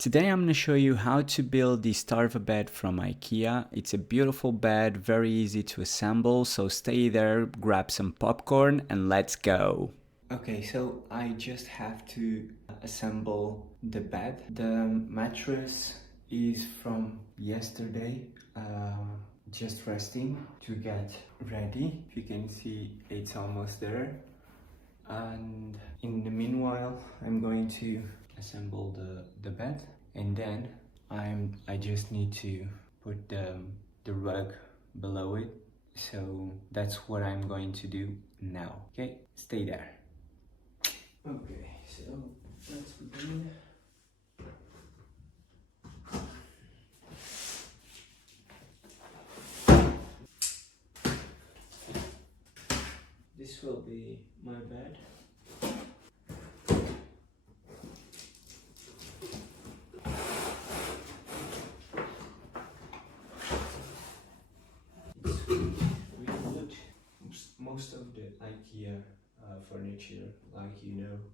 Today I'm going to show you how to build the Tarva bed from IKEA. It's a beautiful bed, very easy to assemble, so stay there, grab some popcorn and let's go. Okay, so I just have to assemble the bed. The mattress is from yesterday, just resting to get ready. If you can see, it's almost there. And in the meanwhile, I'm going to assemble the bed, and then I just need to put the rug below it. So that's what I'm going to do now. Okay, stay there. Okay, so let's begin. This will be my bed. It's really wood. Most of the IKEA furniture, like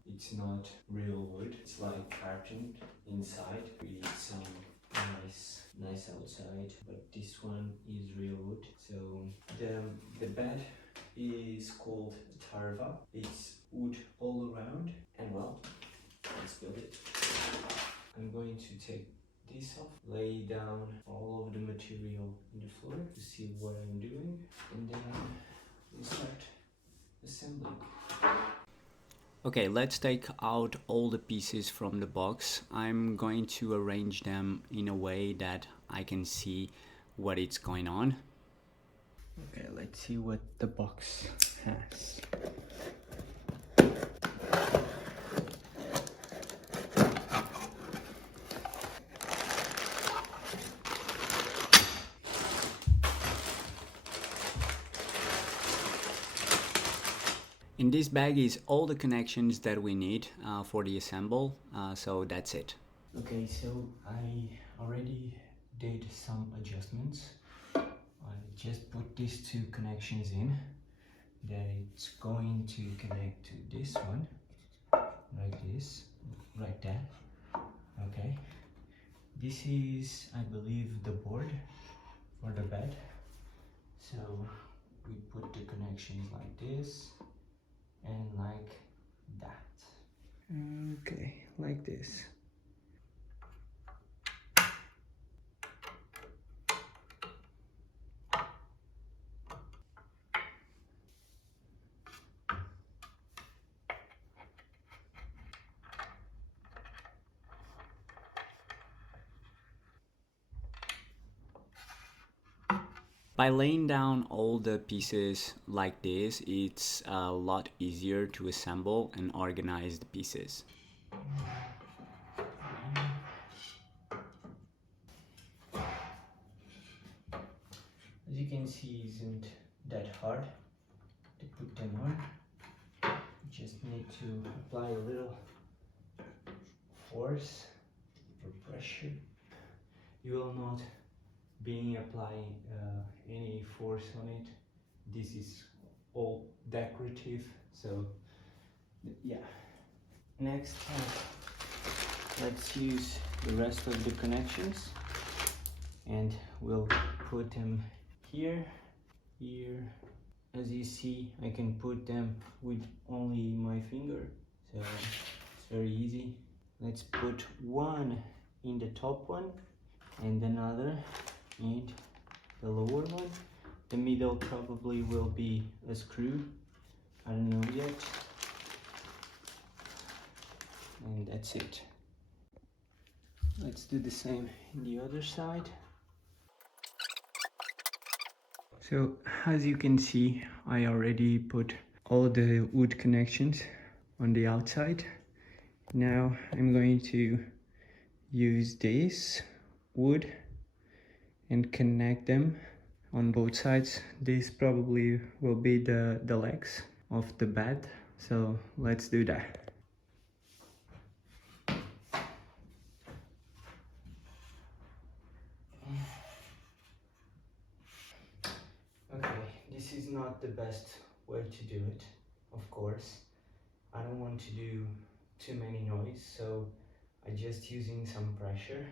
it's not real wood. It's like carton inside with some nice outside, but this one is real wood. So the bed is called Tarva. It's wood all around, and well, let's build it. I'm going to take this off, lay down all of the material in the floor to see what I'm doing, and then we'll start assembling. Okay, let's take out all the pieces from the box. I'm going to arrange them in a way that I can see what is going on. Okay, let's see what the box has. In this bag is all the connections that we need for the assemble, so that's it. Okay, so I already did some adjustments. I just put these two connections in, that it's going to connect to this one, like this, like that. Okay, this is, I believe, the board for the bed. So we put the connections like this and like that. Okay, like this. By laying down all the pieces like this, it's a lot easier to assemble and organize the pieces. As you can see, it isn't that hard to put them on. You just need to apply a little force or pressure. You will not be applying any force on it. This is all decorative, so yeah. Next, let's use the rest of the connections, and we'll put them here. As you see, I can put them with only my finger, so it's very easy. Let's put one in the top one and another in the lower one. The middle probably will be a screw, I don't know yet. And that's it. Let's do the same in the other side. So as you can see, I already put all the wood connections on the outside. Now I'm going to use this wood and connect them on both sides. This probably will be the legs of the bed, so let's do that. Okay, this is not the best way to do it, of course. I don't want to do too many noise, so I just using some pressure,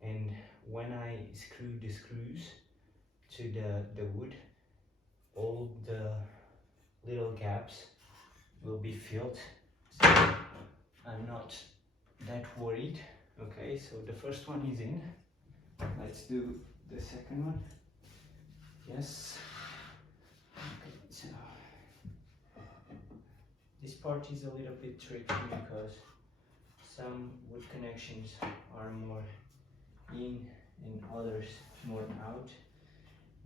and when I screw the screws to the wood, all the little gaps will be filled, so I'm not that worried. Okay, so the first one is in. Let's do the second one. Yes. Okay, so this part is a little bit tricky because some wood connections are more in and others more out.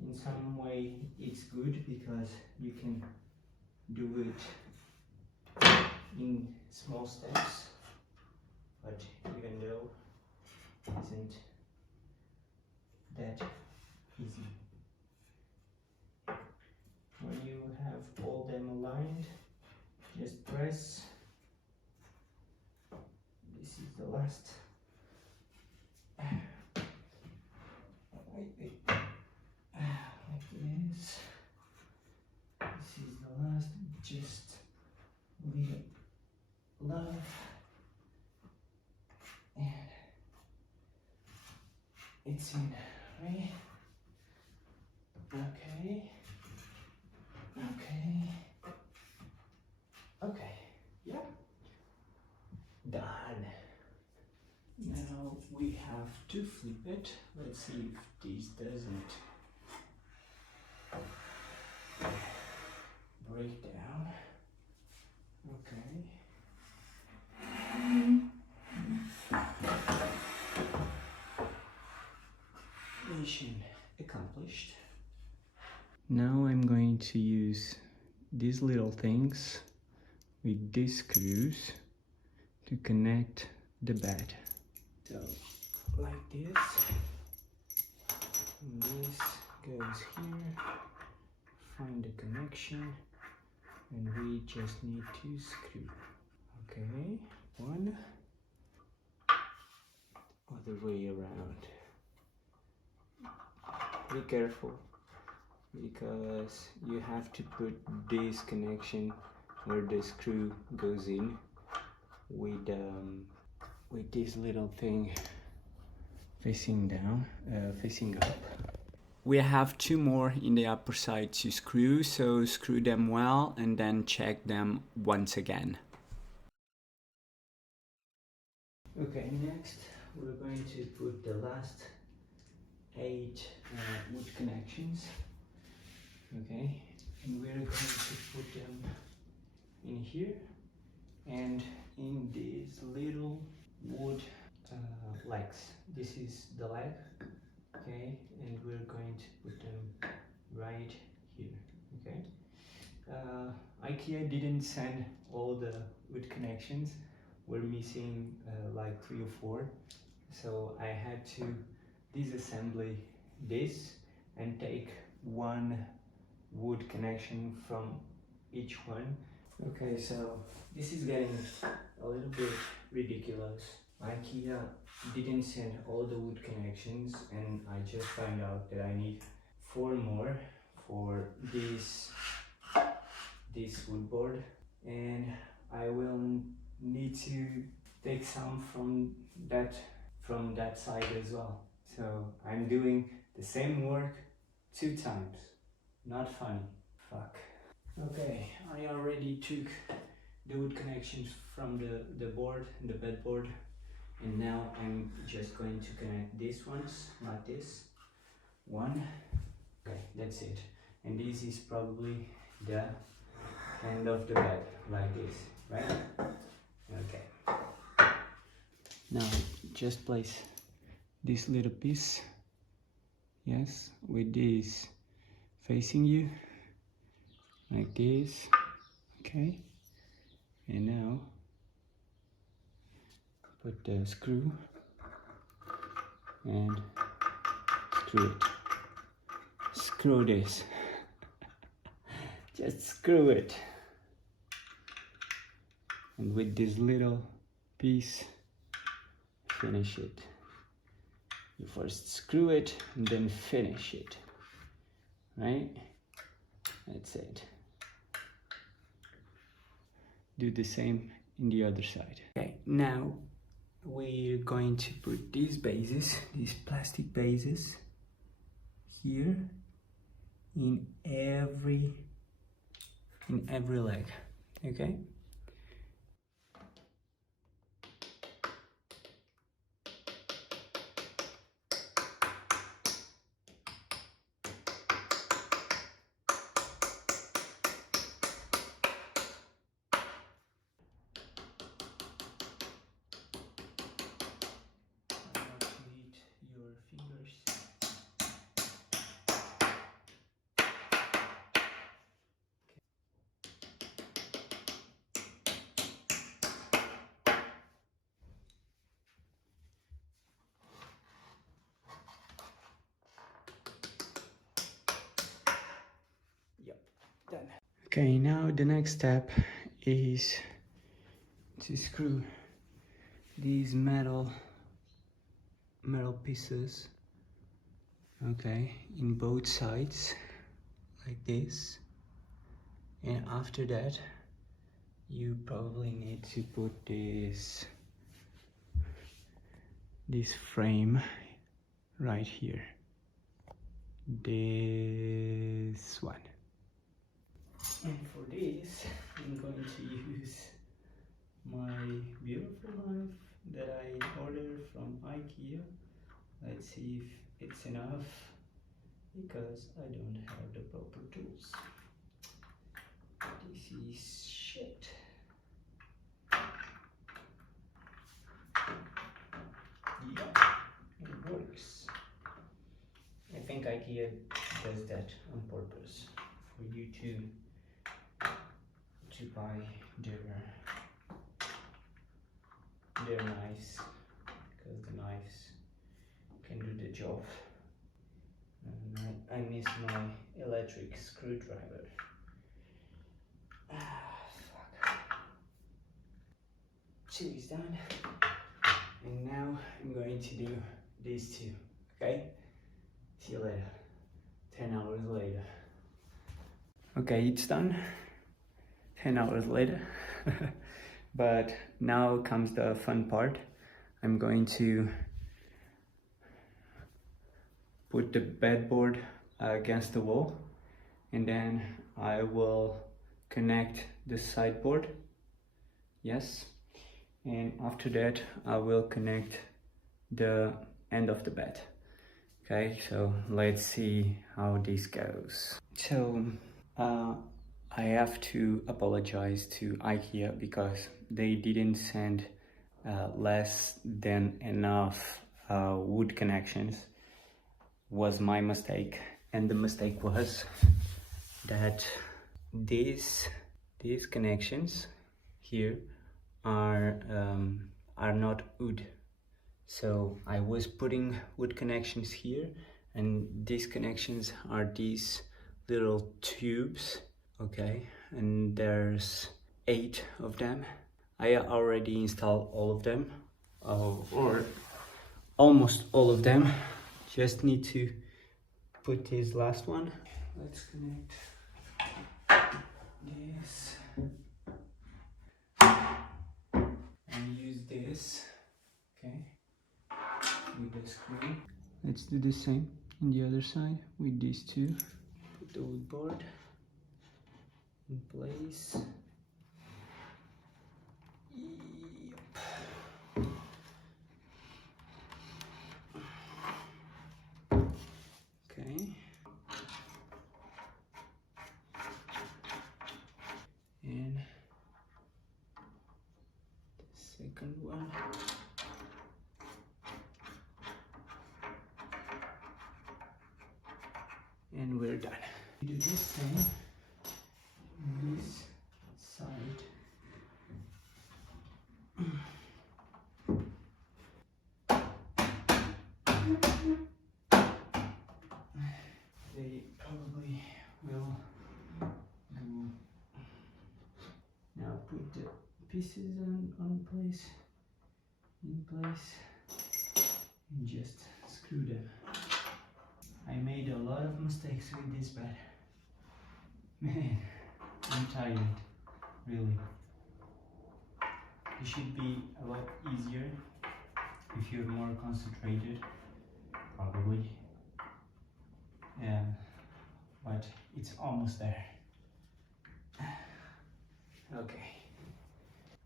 In some way it's good because you can do it in small steps, but even though it isn't that easy. When you have all them aligned, just press. This is the last. Like this. This is the last. Just little love, and it's in, right? Okay. Okay. Okay. Yeah. Done. Now we have to flip it. Let's see if this doesn't break down. Okay. Mission accomplished. Now I'm going to use these little things with these screws to connect the bed. So like this, and this goes here, find the connection, and we just need to screw. Okay, one, other way around. Be careful, because you have to put this connection where the screw goes in with this little thing facing down, facing up. We have two more in the upper side to screw, so screw them well and then check them once again. Okay, next we're going to put the last 8 wood connections. Okay, and we're going to put them in here and in these little wood legs. This is the leg, okay, and we're going to put them right here. Okay, IKEA didn't send all the wood connections. We're missing like 3 or 4, so I had to disassemble this and take one wood connection from each one. Okay, so this is getting a little bit ridiculous. IKEA didn't send all the wood connections, and I just found out that I need 4 more for this wood board, and I will need to take some from that side as well. So I'm doing the same work 2 times. Not funny. Fuck. Okay, I already took the wood connections from the board, the bed board, and now I'm just going to connect these ones like this. One. Okay, that's it. And this is probably the end of the bed, like this, right? Okay. Now just place this little piece, yes, with this facing you, like this, okay? And now put the screw and screw it. Screw this. Just screw it. And with this little piece, finish it. You first screw it and then finish it, right? That's it. Do the same in the other side. Okay, now we're going to put these bases, these plastic bases, here in every leg, okay? Your fingers. Yep, done. Okay, now the next step is to screw these metal pieces, okay, in both sides like this. And after that you probably need to put this frame right here, this one. And for this I'm going to use my beautiful knife that I ordered from IKEA. Let's see if it's enough, because I don't have the proper tools. This is shit. Yeah, it works. I think IKEA does that on purpose for you to buy their knives, because the knives can do the job. And I miss my electric screwdriver. Fuck. Two is done. And now I'm going to do these two, okay? See you later. 10 hours later. Okay, it's done. 10 hours later. But now comes the fun part. I'm going to put the bedboard against the wall, and then I will connect the sideboard. Yes. And after that I will connect the end of the bed. Okay, so let's see how this goes. So I have to apologize to IKEA because they didn't send less than enough wood connections. Was my mistake, and the mistake was that these connections here are not wood. So I was putting wood connections here, and these connections are these little tubes, okay, and there's 8 of them. I already installed all of them, or almost all of them. Just need to put this last one. Let's connect this and use this, okay, with the screw. Let's do the same on the other side with these two. Put the wood board in place. Yep. Okay. And the second one. And we're done. We do the same on this side. They probably will go. Now put the pieces in place, and just screw them. I made a lot of mistakes with this bed. Man, I'm tired, really. It should be a lot easier If you're more concentrated, probably. But it's almost there.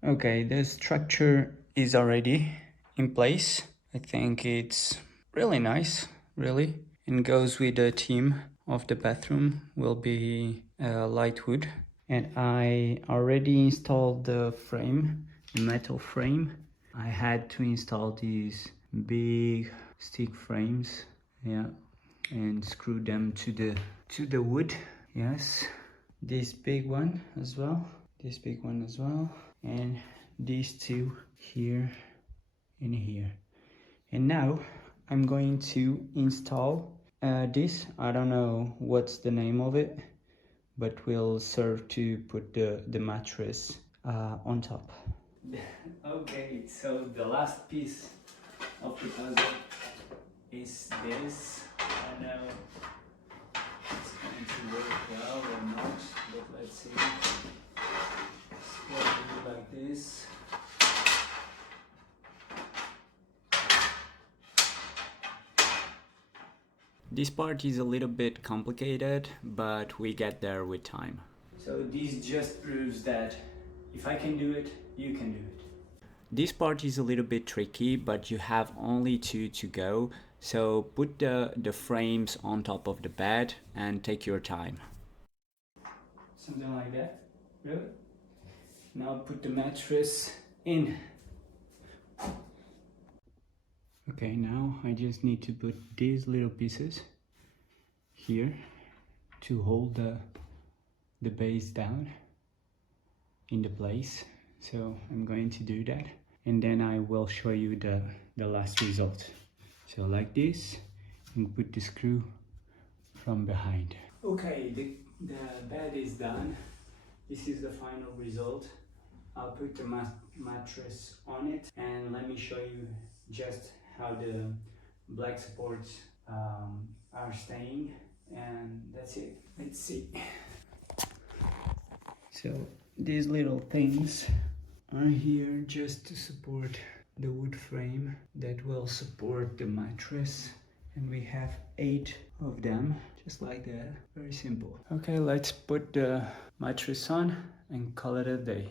Okay, the structure is already in place. I think it's really nice, really. And goes with the theme of the bathroom, will be light wood. And I already installed the frame, the metal frame. I had to install these big stick frames, yeah, and screw them to the wood. Yes, this big one as well, and these two here and here. And now I'm going to install this. I don't know what's the name of it, but will serve to put the mattress on top. Okay, so the last piece of the puzzle is this. I know it's going to work well or not, but let's see. It's going to be like this. This part is a little bit complicated, but we get there with time. So this just proves that if I can do it, you can do it. This part is a little bit tricky, but you have only two to go. So put the frames on top of the bed and take your time. Something like that, really? Now put the mattress in. Okay, now I just need to put these little pieces here to hold the base down in the place. So I'm going to do that, and then I will show you the last result. So like this, and put the screw from behind. Okay, the bed is done. This is the final result. I'll put the mattress on it, and let me show you just how the black supports are staying, and that's it. Let's see. So these little things are here just to support the wood frame that will support the mattress, and we have 8 of them, just like that. Very simple. Okay, let's put the mattress on and call it a day.